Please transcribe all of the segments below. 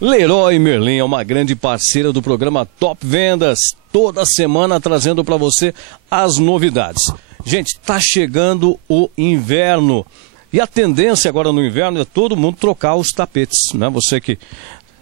Leroy Merlin é uma grande parceira do programa Top Vendas, toda semana trazendo para você as novidades. Gente, tá chegando o inverno e a tendência agora no inverno é todo mundo trocar os tapetes, né? Você que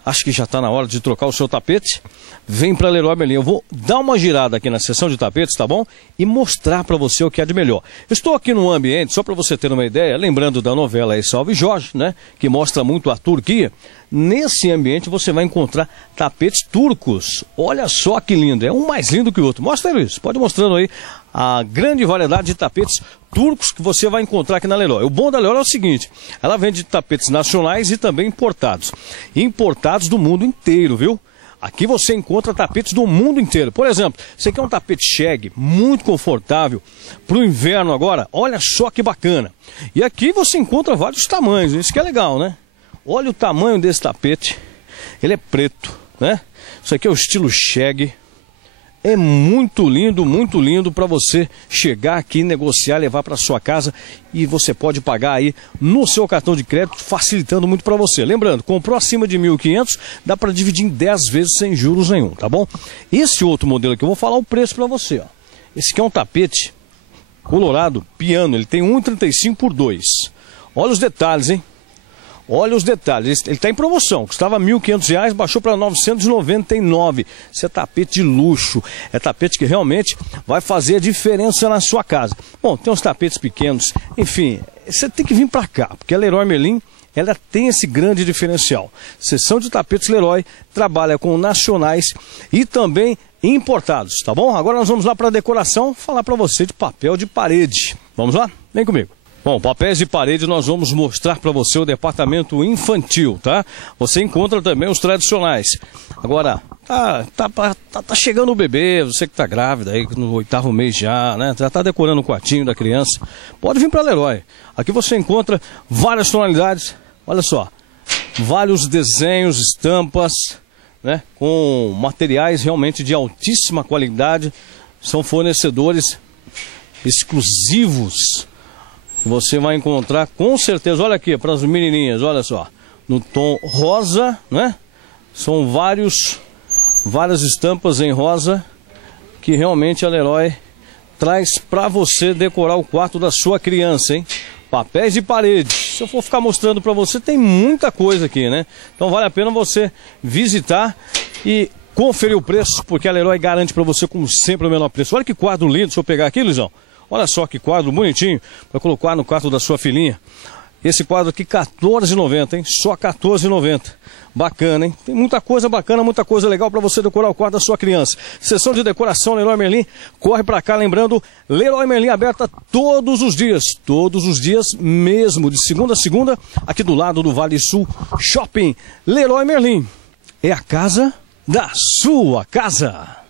acha que já está na hora de trocar o seu tapete, vem para Leroy Merlin. Eu vou dar uma girada aqui na seção de tapetes, tá bom? E mostrar para você o que há de melhor. Eu estou aqui num ambiente, só para você ter uma ideia, lembrando da novela aí Salve Jorge, né? Que mostra muito a Turquia. Nesse ambiente você vai encontrar tapetes turcos. Olha só que lindo, é um mais lindo que o outro. Mostra aí, Luiz, pode mostrando aí a grande variedade de tapetes turcos que você vai encontrar aqui na Leroy. O bom da Leroy é o seguinte, ela vende tapetes nacionais e também importados. Importados do mundo inteiro, viu? Aqui você encontra tapetes do mundo inteiro. Por exemplo, você quer um tapete shag muito confortável para o inverno agora? Olha só que bacana. E aqui você encontra vários tamanhos, isso que é legal, né? Olha o tamanho desse tapete. Ele é preto, né? Isso aqui é o estilo shag. É muito lindo para você chegar aqui, negociar, levar para sua casa e você pode pagar aí no seu cartão de crédito, facilitando muito para você. Lembrando, comprou acima de 1.500, dá para dividir em 10 vezes sem juros nenhum, tá bom? Esse outro modelo aqui, eu vou falar o preço para você, ó. Esse aqui é um tapete colorado, piano, ele tem 1,35 por 2. Olha os detalhes, hein? Olha os detalhes, ele está em promoção, custava R$ 1.500, baixou para R$ 999. Isso é tapete de luxo, é tapete que realmente vai fazer a diferença na sua casa. Bom, tem uns tapetes pequenos, enfim, você tem que vir para cá, porque a Leroy Merlin, ela tem esse grande diferencial. Seção de tapetes Leroy, trabalha com nacionais e também importados, tá bom? Agora nós vamos lá para a decoração, falar para você de papel de parede. Vamos lá? Vem comigo. Bom, papéis de parede nós vamos mostrar para você o departamento infantil, tá? Você encontra também os tradicionais. Agora, tá chegando o bebê, você que tá grávida aí no 8º mês já, né? Já tá decorando o quartinho da criança. Pode vir para Leroy. Aqui você encontra várias tonalidades, olha só. Vários desenhos, estampas, né? Com materiais realmente de altíssima qualidade. São fornecedores exclusivos. Você vai encontrar com certeza, olha aqui, para as menininhas, olha só, no tom rosa, né? São várias estampas em rosa que realmente a Leroy traz para você decorar o quarto da sua criança, hein? Papéis de parede, se eu for ficar mostrando para você, tem muita coisa aqui, né? Então vale a pena você visitar e conferir o preço, porque a Leroy garante para você, como sempre, o menor preço. Olha que quadro lindo, deixa eu pegar aqui, Luizão. Olha só que quadro bonitinho para colocar no quarto da sua filhinha. Esse quadro aqui, R$14,90, hein? Só R$14,90. Bacana, hein? Tem muita coisa bacana, muita coisa legal para você decorar o quarto da sua criança. Seção de decoração Leroy Merlin. Corre para cá, lembrando, Leroy Merlin aberta todos os dias mesmo, de segunda a segunda, aqui do lado do Vale Sul Shopping. Leroy Merlin é a casa da sua casa.